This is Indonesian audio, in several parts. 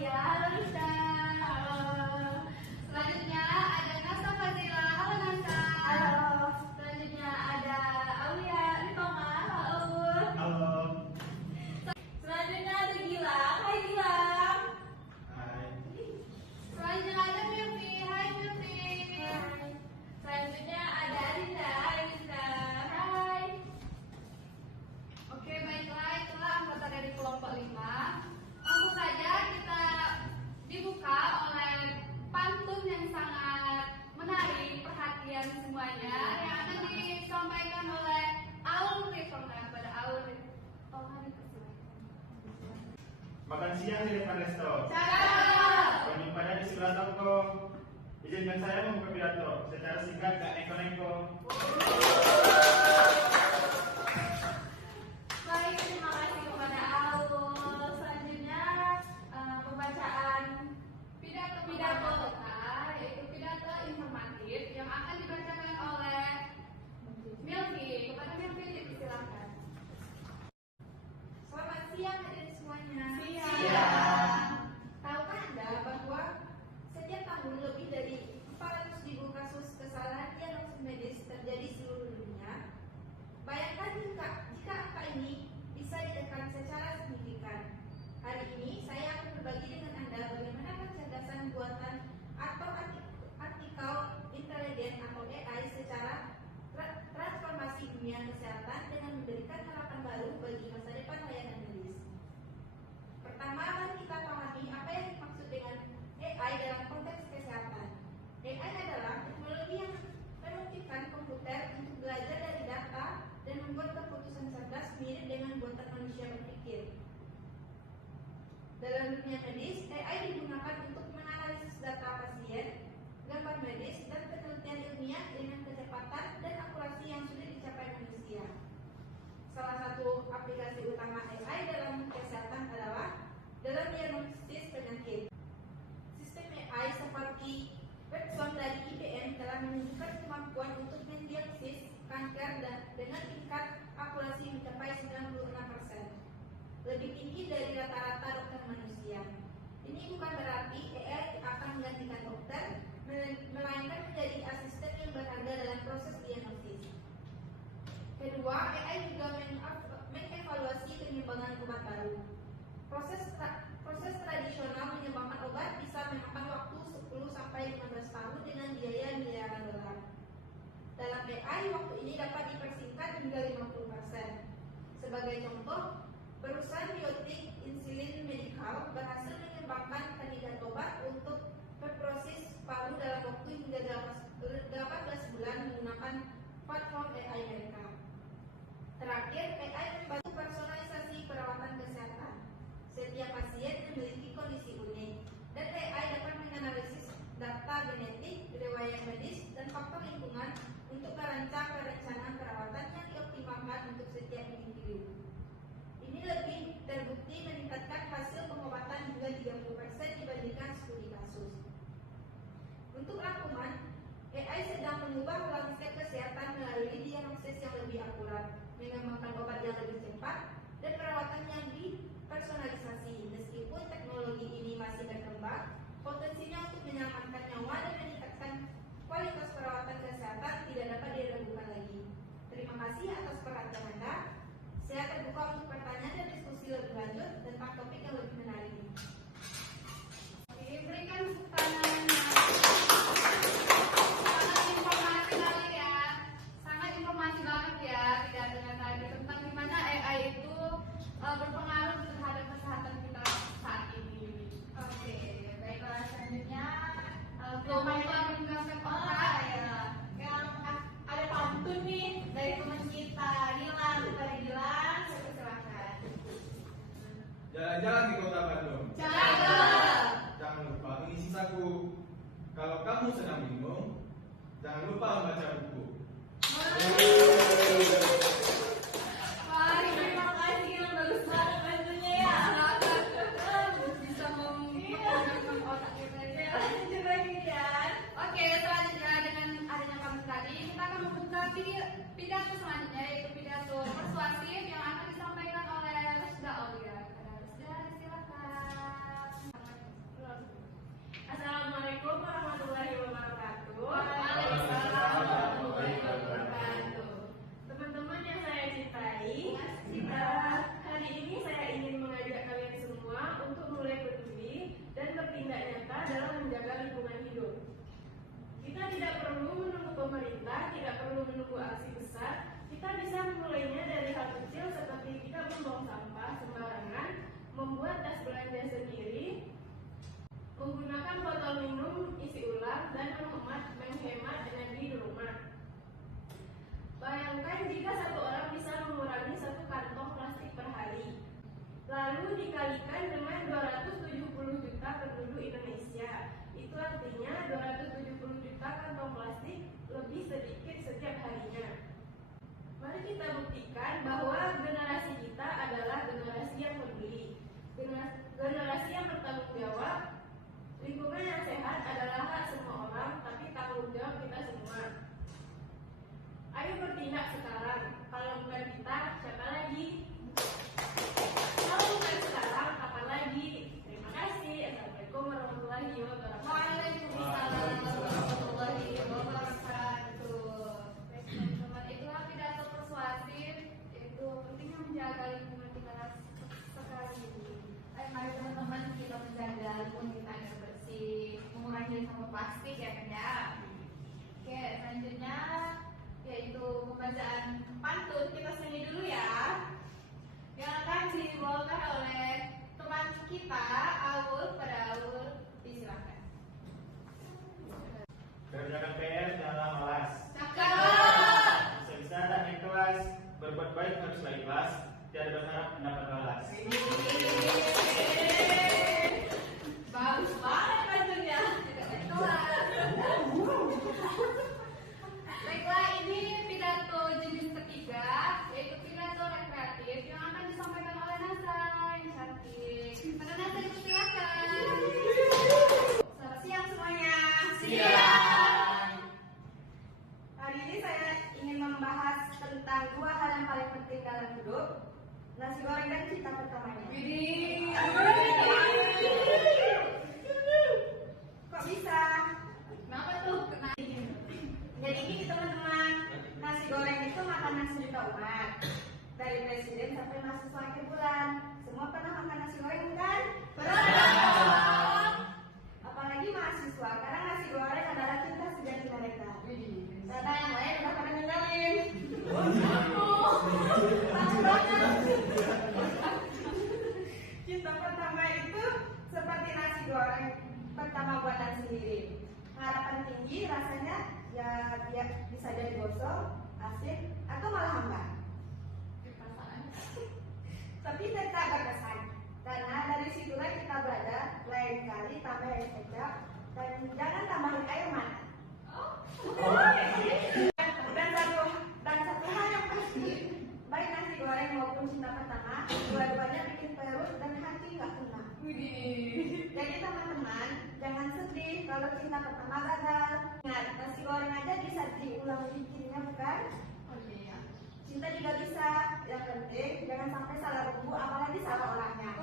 Aulia. Halo Nisa. Halo. Selanjutnya ada Nasa Fazila. Halo Nasa. Halo. Selanjutnya ada Aulia Nitoma. Halo. Halo. Selanjutnya ada Gilang. Hai Gilang. Hai. Selanjutnya ada Milvi. Hai Milvi. Hai. Selanjutnya ada Arita. Hai Arita. Hai. Oke, baiklah, itulah anggota dari kelompok 5. Langsung saja kita dibuka oleh pantun yang sangat menarik perhatian semuanya yang akan disampaikan oleh Auri. Pada Auri. Makan siang di depan resto. Cara. Kami pada di sebelah toko. Izinkan saya membuka pidato secara singkat, gak neko-neko. Baik, terima kasih kepada Aul. Selanjutnya pembacaan pidato yaitu pidato informatif yang akan dibacakan oleh Milvi. Kepada Milvi dipersilakan. Selamat siang hadirin semuanya. Siang. Tahukah Anda bahwa setiap tahun lebih dari 400.000 kasus kesalahan diagnosis medis terjadi di seluruh dunia? Bayangkan jika angka ini bisa ditekan secara signifikan. Hari ini saya akan berbagi dengan Anda bagaimana kecerdasan buatan atau artikel intelijen atau AI secara transformasi dunia kesehatan dengan memberikan harapan baru bagi masa depan layanan medis. Pertama, mari kita pahami apa yang dimaksud dengan AI dalam konteks kesehatan. AI adalah teknologi yang memungkinkan komputer untuk belajar dari data dan membuat keputusan cerdas mirip dengan buatan manusia berpikir. Dalam dunia medis, AI digunakan untuk menganalisis data pasien, gambar medis, dan penelitian ilmiah dengan kecepatan dan akurasi yang sulit dicapai manusia. Salah satu aplikasi utama AI dalam kesehatan adalah dalam diagnosis penyakit. Sistem AI seperti Watson dari IBM telah menunjukkan kemampuan untuk mendiagnosis kanker dengan tingkat akurasi mencapai 96%, lebih tinggi dari rata-rata dokter manusia. Ini bukan berarti AI akan menggantikan dokter, melainkan menjadi asisten yang berharga dalam proses diagnosis. Kedua, AI juga mengevaluasi penyembangan obat baru. Proses tradisional menyembangkan obat bisa memakan waktu 10-15 tahun dengan biaya miliaran dolar. Dalam AI, waktu ini dapat dipersingkat hingga 50%. Sebagai contoh, perusahaan biotik Insulin Medical berhasil mengembangkan kandidat obat untuk berproses paru dalam waktu hingga 18 bulan menggunakan platform AI mereka. Terakhir, AI membantu personalisasi perawatan kesehatan. Setiap pasien memiliki kondisi unik, dan AI dapat menganalisis data genetik, riwayat medis, dan faktor lingkungan untuk merancang perencanaan perawatan yang dioptimalkan untuk setiap individu. Ini lebih terbukti meningkatkan hasil pengobatan hingga 30% dibandingkan studi kasus. Untuk rangkuman, AI sedang mengubah landscape kesehatan melalui diagnosis yang lebih akurat, mengembangkan obat yang lebih cepat, dan perawatan yang dipersonalisasi. Meskipun teknologi ini masih berkembang, potensinya untuk menyelamatkan nyawa dan meningkatkan kualitas perawatan kesehatan tidak dapat diragukan lagi. Terima kasih atas perhatian Anda. Saya terbuka untuk pertanyaan dan diskusi lebih lanjut tentang topik yang lebih menarik ini. Oke, berikan tepuk tangannya. Sangat informasi kali ya. Sangat informasi banget ya pidatonya tadi tentang gimana AI itu berpengaruh terhadap kesehatan kita saat ini. Oke, baiklah selanjutnya kelompok menjelaskan kota ya. Yang ada pantun nih dari teman kita Gilang. Gilang, saya persilakan. Jalan-jalan di kota Bandung. Jangan lupa mengisi saku. Kalau kamu sedang bingung, jangan lupa membaca buku. Wah, terima kasih Gilang, bagus banget bantunya ya. Bisa memperkenalkan otak kita ya. Lanjut lagi ya. Oke, selanjutnya dengan adanya kamu tadi, kita akan membuka pidato selanjutnya, yaitu pidato persuasif yang akan disampaikan oleh Rusda Aulia. Rusda, silakan. Belanda sendiri menggunakan botol minum isi ulang dan menghemat energi di rumah. Bayangkan jika satu orang bisa mengurangi satu kantong plastik per hari, lalu dikalikan dengan 270 juta penduduk Indonesia. Itu artinya 270 juta kantong plastik lebih sedikit setiap harinya. Mari kita buktikan bahwa generasi kita adalah generasi yang peduli, generasi yang bertanggung jawab. Lingkungan yang sehat adalah hak semua orang, tapi tanggung jawab kita semua. Ayo bertindak sekarang. Kalau bukan kita, siapa lagi? Kalau bukan sekarang, kapan lagi? Terima kasih. Assalamualaikum warahmatullahi wabarakatuh. Waalaikumsalam warahmatullahi wabarakatuh. Baik teman-teman, itulah pidato persuasif, yaitu pentingnya menjaga lingkungan kita sekarang ini. Mari teman-teman kita menjaga lingkungan kita agar bersih, mengurangi sampah plastik ya kan ya. Oke, selanjutnya yaitu pembacaan pantun. Kita sini dulu ya, yang akan dibawakan oleh teman kita Aul. Pada Aul, disilakan. Kerjakan PR janganlah malas. Cakep. Bisa-bisa tak ikhlas, berbuat baik haruslah ikhlas, tiada berharap mendapat balas. Bagus banget pantunnya. Baiklah, ini pidato jenis ketiga, yaitu pidato rekreatif yang akan disampaikan oleh Nasa yang cantik. Pada Nasa, silakan. Selamat siang semuanya. Siang. Hari ini saya ingin membahas tentang dua hal yang paling penting dalam hidup: nasi goreng dan cinta pertamanya. Kok bisa? Kenapa tuh? Jadi gini teman-teman, nasi goreng itu makanan sejuta umat. Dari presiden sampai mahasiswa akhir bulan, semua pernah makan nasi goreng kan? Pernah. Apalagi mahasiswa, karena nasi goreng adalah cinta sejati mereka. Karena yang lain udah pada ninggalin. Tahu banget. Cinta pertama itu seperti nasi goreng pertama buatan sendiri. Harapan tinggi rasanya ya dia bisa jadi gosong, asin, atau malah hambar. Tapi tetap berkesan, karena dari situlah kita belajar lain kali tambahin kecap dan jangan tambahin air mata. Dan satu hal yang pasti, baik nasi goreng maupun cinta pertama, dua-duanya bikin perut dan hati nggak tenang. Jadi teman-teman, jangan sedih kalau cinta pertama gagal. Ingat, nasi goreng aja bisa diulang bikinnya bukan? Cinta juga bisa. Yang penting jangan sampai salah bumbu, apalagi salah orangnya.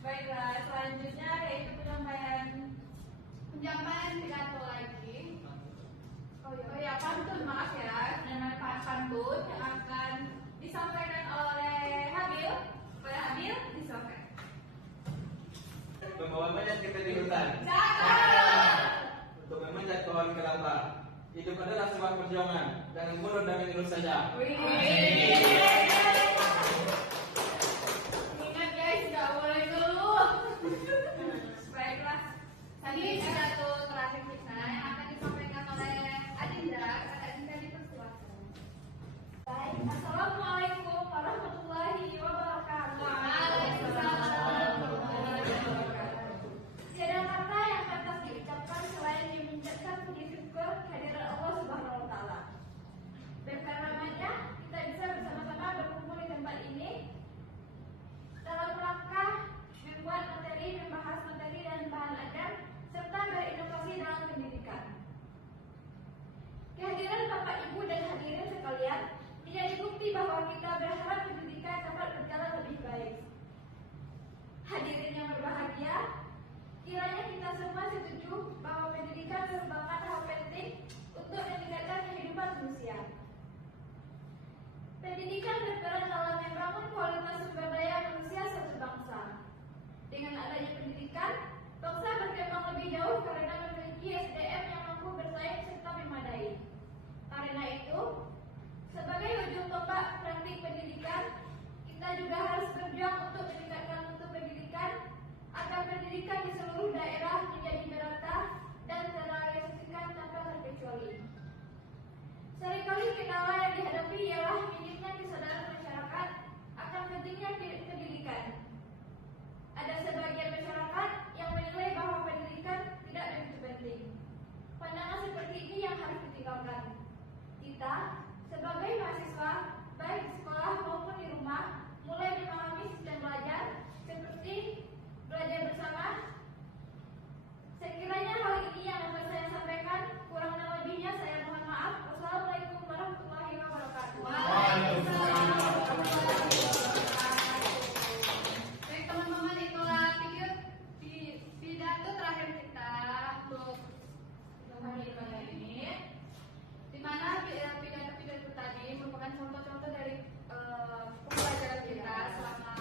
Baiklah, selanjutnya yaitu penyampaian pidato lagi. Oh ya, pantun, maaf ya. Namanya pantun yang akan disampaikan oleh Habil. Pada Habil, disilakan. Membawa banyak kita di hutan. Untuk memanjat pohon kelapa. Hidup adalah sebuah perjuangan. Jangan mundur dan menurut saja. Ingat guys, nggak boleh ngeluh. Baiklah, tadi pidato terakhir kita yang akan disampaikan oleh Adinda. Kata Adinda dipersilakan. Baik, assalamualaikum warahmatullahi wabarakatuh. Waalaikumsalam warahmatullahi wabarakatuh. Tiada kata yang pantas diucapkan selain memanjatkan puji syukur kehadiran Allah Subhanahu wa Ta'ala. Dan karenanya kita bisa bersama-sama berkumpul di tempat ini dalam rangka membuat materi, membahas materi dan bahan ajar serta berinovasi dalam pendidikan. Kehadiran Bapak Ibu dan hadirin sekalian menjadi bukti bahwa kita berharap pendidikan dapat berjalan lebih baik. Hadirin yang berbahagia, kiranya kita semua setuju bahwa pendidikan merupakan hal penting untuk meningkatkan kehidupan manusia. Pendidikan berperan dalam membangun kualitas sumber daya manusia suatu bangsa. Dengan adanya pendidikan, bangsa berkembang lebih jauh karena memiliki SDM yang mampu bersaing serta memadai. Karena itu, sebagai ujung tombak praktik pendidikan, kita juga harus berjuang untuk meningkatkan mutu pendidikan agar pendidikan di seluruh daerah menjadi merata dan terrealisasikan tanpa terkecuali. Seringkali kendala yang dihadapi ialah minimnya kesadaran masyarakat akan pentingnya pendidikan. Ada sebagian masyarakat yang menilai bahwa pendidikan tidak begitu penting. Pandangan seperti ini yang harus ditinggalkan. Kita sebagai mahasiswa, baik di sekolah maupun di rumah, mulai memahami sistem belajar seperti belajar bersama. Sekiranya hal ini yang dapat saya sampaikan, kurang dan lebihnya saya mohon maaf. Wassalamualaikum warahmatullahi wabarakatuh. Baik teman-teman, itulah pidato terakhir kita untuk hari ini, di mana pidato tadi merupakan contoh-contoh dari pembelajaran kita selama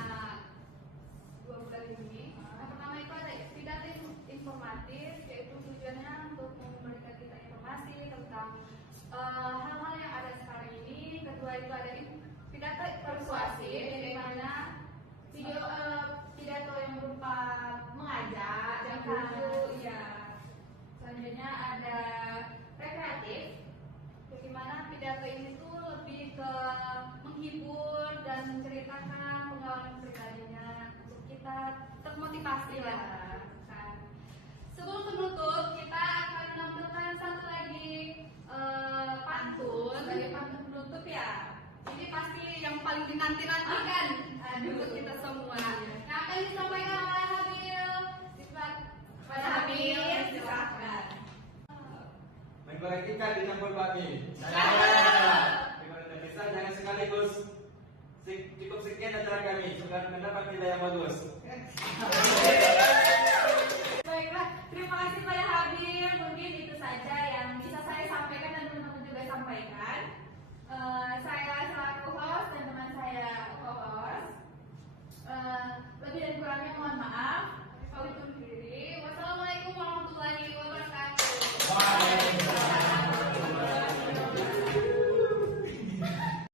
2 bulan ini. Yang pertama itu ada pidato informatif, yaitu tujuannya untuk memberikan kita informasi tentang hal-hal yang ada sekarang ini. Kedua itu ada pidato persuasif, di mana pidato yang berupa mengajak dan lucu, ya. Selanjutnya ada rekreatif, bagaimana pidato ini tuh lebih ke menghibur dan menceritakan pengalaman pribadinya untuk kita termotivasi lah. Kan. Sebelum menutup, kita akan menampilkan satu lagi pantun sebagai pantun penutup ya. Ini pasti yang paling dinanti-nantikan untuk kita semua. Nah, akan disampaikan oleh Habil. Pada Habil, silakan. Mengkoreksikan di campur bagi. Daripada bisa jangan sekaligus. Cukup sekian acara kami. Sudah mendapat nilai yang bagus.